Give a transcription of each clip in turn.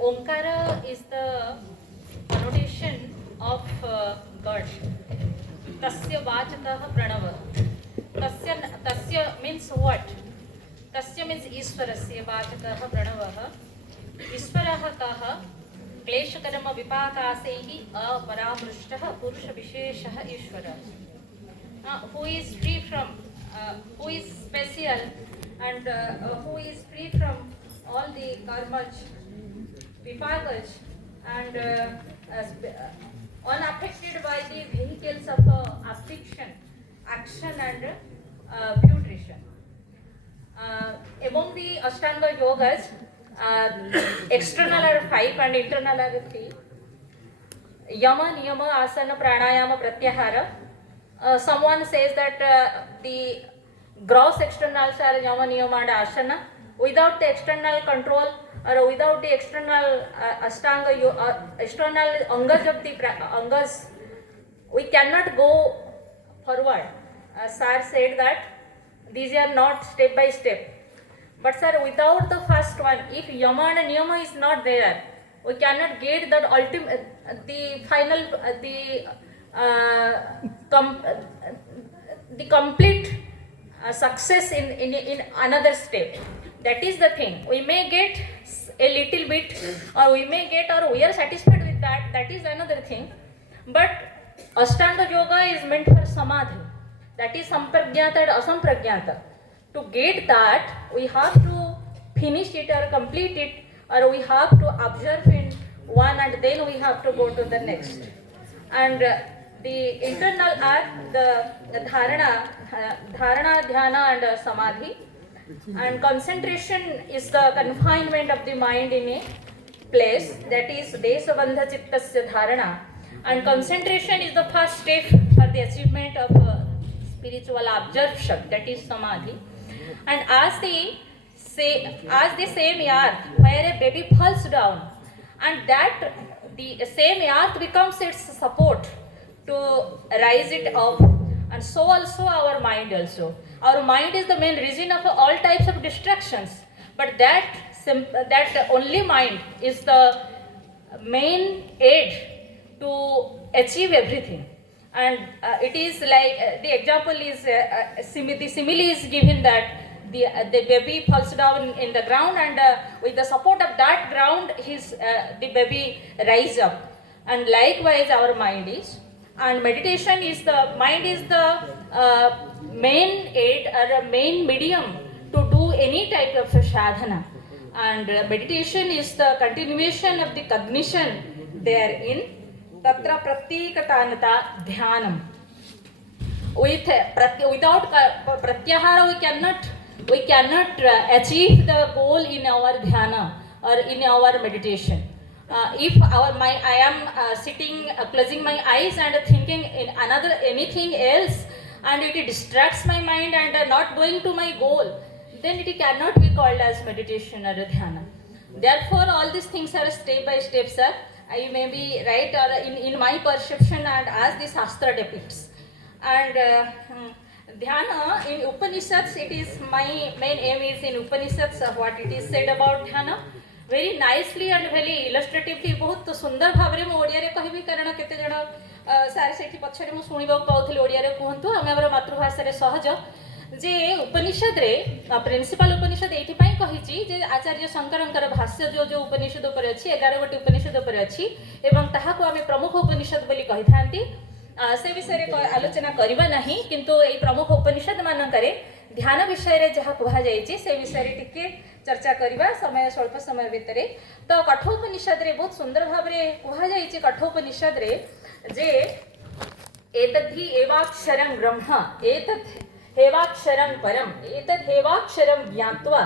Omkara is the connotation of God. Tasya vachakah pranava. Tasya means what? Tasya means Ishwarasya vachakah pranavah. Ishwarah kah क्लेशकर्म विपाकासैः अपरामृष्टः पुरुष विशेषः ईश्वरः. Who is free from, who is special and who is free from all the karmas, vipakas, and unaffected by the vehicles of affliction, action and putrescence. Among the Ashtanga yogas, external are 5 and internal are 3. Yama, Niyama, Asana, Pranayama, Pratyahara. Someone says that the gross externals are Yama, Niyama and Asana. Without the external control or without the external Ashtanga, external angas of the angas, we cannot go forward. Sir said that these are not step by step. But sir, without the first one, if Yama and Niyama is not there, we cannot get that ultimate, the final, the complete success in another step. That is the thing. We may get a little bit, or we may get, or we are satisfied with that. That is another thing. But Ashtanga Yoga is meant for Samadhi. That is Sampragyata and Asampragyata. To get that, we have to finish it or complete it, or we have to observe in one and then we have to go to the next. And the internal are the dharana, dhyana and samadhi. And concentration is the confinement of the mind in a place, that is desabandha chittasya dharana. And concentration is the first step for the achievement of spiritual absorption, that is samadhi. And as the same earth where a baby falls down, and that the same earth becomes its support to rise it up, and so also our mind also. Our mind is the main reason of all types of distractions, but that only mind is the main aid to achieve everything. And it is like the example is the simile is given that the baby falls down in the ground, and with the support of that ground the baby rise up. And likewise our mind is, and meditation is the mind is the main aid or a main medium to do any type of sadhana. And meditation is the continuation of the cognition therein. Tatra pratyekatanata dhyanam. Without pratyahara we cannot achieve the goal in our dhyana or in our meditation. If I am sitting, closing my eyes and thinking in anything else, and it distracts my mind and not going to my goal, then it cannot be called as meditation or dhyana. Therefore, all these things are step by step, sir. I may be right, or in my perception and as the Shastra depicts. And dhyana in Upanishads, it is my main aim is in Upanishads what it is said about dhyana. Very nicely and very illustratively, बहुत सुंदर भाव में ओडिया रे कहबी कारण केते जण सारे सेठी पछरे मु सुनिबा पाउथले ओडिया रे कहंतु हम हमर मातृभाषा रे सहज जे उपनिषद रे प्रिंसिपल उपनिषद एठी पई कहिची जे आचार्य शंकरंकर भाष्य जो उपनिषद ऊपर अछि 11 गोटी उपनिषद ऊपर अछि एवं ताहा को आमे प्रमुख उपनिषद बोली कहिथांती से विषय रे आलोचना करबा नाही, किंतु ए प्रमुख उपनिषद मानकरे ध्यान विषय रे जहा कहा जायछि से विषय रे टिके चर्चा करबा समय स्वल्प समय भितरे. तो कठोपनिषद रे बहुत सुंदर भाव रे कहा जायछि कठोपनिषद रे जे एतद्धि एवाक्षरं ब्रह्म एतत् हेवाक्षरं परम एतत् हेवाक्षरं ज्ञात्वा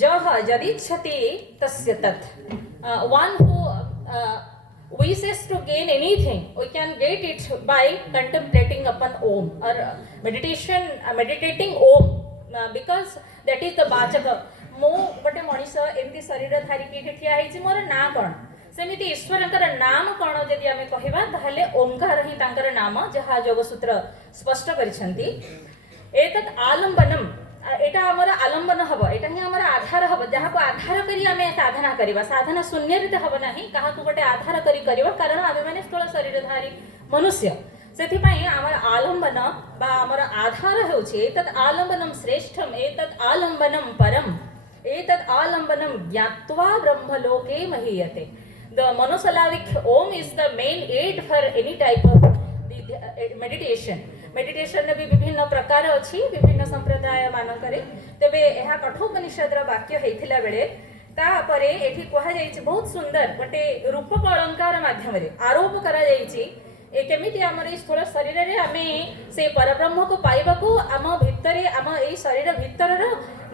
जह यदिच्छति तस्य तत्. One who wishes to gain anything, we can get it by contemplating upon Om or meditating Om, because that is the Vachaka. Mo gote Manish एमती शरीर धारिकी ठिया होइछि मोर ना कोन सेमिति ईश्वरंकर नाम कोन जदि आमे कहिबा ताहले ओंकार ही तांकर नाम जहा योगसूत्र स्पष्ट करिसंती. एतत् आलंबनम एटा आमर आलम्बन हम एटा ही आमर आधार हम जहाँ को आधार करी आमे साधना करवा साधना शून्य हम ना क्या गोटे आधार करी करवा कारण आमे माने स्थूल शरीरधारी मनुष्य से आमर आलम्बन बा आमर आधार होछि एतत् आलम्बनम श्रेष्ठम एतत् आलम्बनम परम एतत् आलम्बनम ज्ञात्वा ब्रह्मलोके महीयते. The monosyllabic Om is the main aid for any type of meditation. Meditation भी विभिन्न प्रकार अच्छी विभिन्न संप्रदाय मानकरे तेबे यह कठोपनिषद वाक्य होता बेले तापर एठी कहा जाइछि बहुत सुंदर गोटे रूपक अलंकार माध्यम आरोप करा जाइछि केमिति आमर स्थूल शरीर रे आमे से परब्रह्म को पाइबाकू आम भितरे आम ए शरीर भितर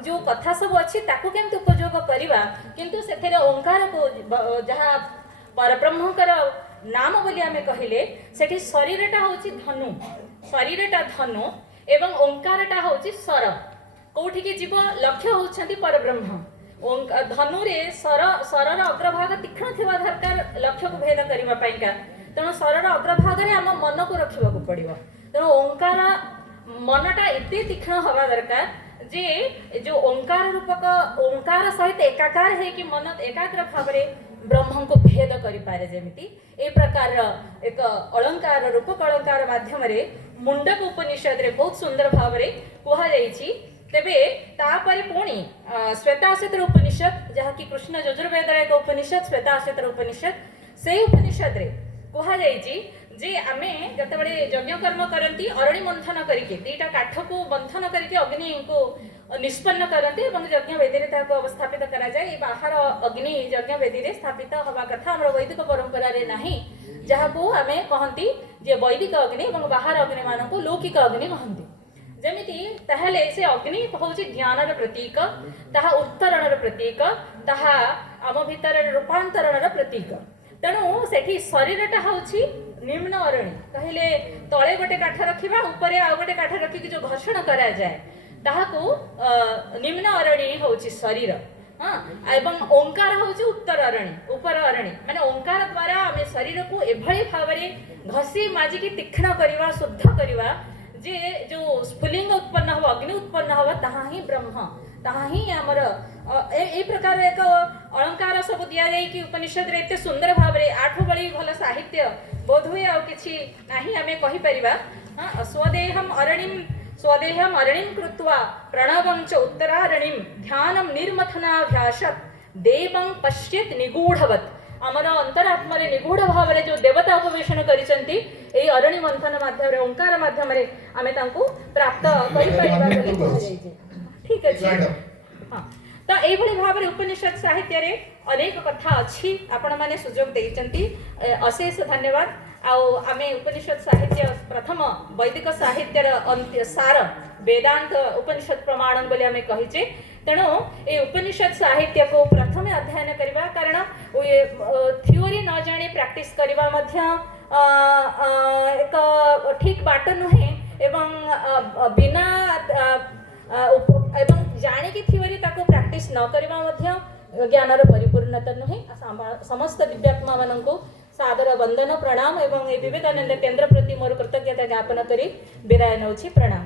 जो कथा सब अच्छी ताकू केमति उपयोग करवा किंतु सेथेरे ओंकार को जहाँ परब्रह्मकर नाम बोली आमे कहिले सेठी शरीरटा होछि धनु शरीरटा धनु एवं ओंकारटा होछि स्वर कोठी के जीव लक्ष्य होछंती परब्रह्म धनु रे स्वरर अग्रभाग तीक्ष्ण थिबा दरकार लक्ष्य को भेद करबा पाइका तेणु स्वरर अग्रभाग रे आम मन को रखिबा को पड़िबो तेणु ओंकार मनटा एते तीक्ष्ण हवा दरकार जे जो ओंकार रूपक ओंकार सहित एकाकार है कि मन एकाग्र भाव ब्रह्म को भेद करिपारे जेमिति ए प्रकार एक अलंकार रूपक अलंकार माध्यम मुंडक उपनिषद रे बहुत सुंदर भाव रे कहा जाइछि. तेबे तापरे पुणी श्वेताश्वेतर उपनिषद जहाँ कि कृष्ण यजुर्वेद एक उपनिषद श्वेताश्वेतर उपनिषद से उपनिषद रे कहा जाइछि जे आमे जतबेले यज्ञ कर्म करती अरणी मंथन करके दीटा काठ को मंथन करके अग्नि को निष्पन्न करते और यज्ञ वेदी रे ताको अवस्थापित करा जाए बाहर अग्नि यज्ञ वेदी रे स्थापित हवा कथा हमर वैदिक परंपरा रे नाही जहाँ को आमे कहंती जे वैदिक अग्नि और बाहर अग्नि मान को लौकिक अग्नि कहंती जमिति ताहले से अग्नि होछि ज्ञानर प्रतीक ताहा उत्तरणर प्रतीक ताहा आम भितर रूपांतरणर प्रतीक तेणु सेठी शरीरटा होछि निम्न अरणी कहले तले गोटे काठ रखिबा ऊपरे आ गोटे काठ रखिकी जो घर्षण करा जाए ताहाको निम्न अरणी होछि शरीर हाँ एवं ओंकार होछि उत्तर अरणी ऊपर अरणी माने ओंकार द्वारा आमे शरीर को एभଳି भावरे घसी माजिकी तीक्ष्ण करवा शुद्ध करवा जे जो स्फुलिंग उत्पन्न हो अग्नि उत्पन्न हो ताहा ही ब्रह्म ताहा ही हमर ए प्रकार एक अलंकार सब दिया जाई कि उपनिषद रे एते सुंदर भाव रे आठ बळी भल साहित्य बोध हुए आ किछि नाही आमे कहि परिबा. हां स्वदेहम अरणिम कृत्वा प्रणवं च उत्तरारणिम ध्यानं निर्मथनाभ्यासत देवं पश्येत निगूढ़वत आमर अंतरात्मा रे निगूढ़ भाव रे जो देवता उपवेशन करिसंती एई अरणी मंथन माध्यम रे ओंकार माध्यम रे आमे तांको प्राप्त करि परिबा बोली कहा जाय. ठीक अछि. हां तो एभली भाव रे उपनिषद साहित्य रे अनेक कथा अच्छी आपण माने सुजोग देइचंती अशेष धन्यवाद. आमे उपनिषद साहित्य प्रथम वैदिक साहित्यर अंत्य सार वेदांत उपनिषद प्रमाणन बोली आमे कहिचे तेणु ए उपनिषद साहित्य को प्रथमे अध्ययन करबा कारण थ्योरी न जाने प्रैक्टिस करबा मध्य एक ठीक बाट नुहे एवं बिना एवं जाने की थ्योरी ताको प्रैक्टिस न करबा मध्य ज्ञानर परिपूर्णता नुहे. समस्त दिव्यात्मा माननको सादर वंदन प्रणाम एवं विवेकानंद केंद्र प्रति मोर कृतज्ञता ज्ञापन करी विदाय नौछि. प्रणाम.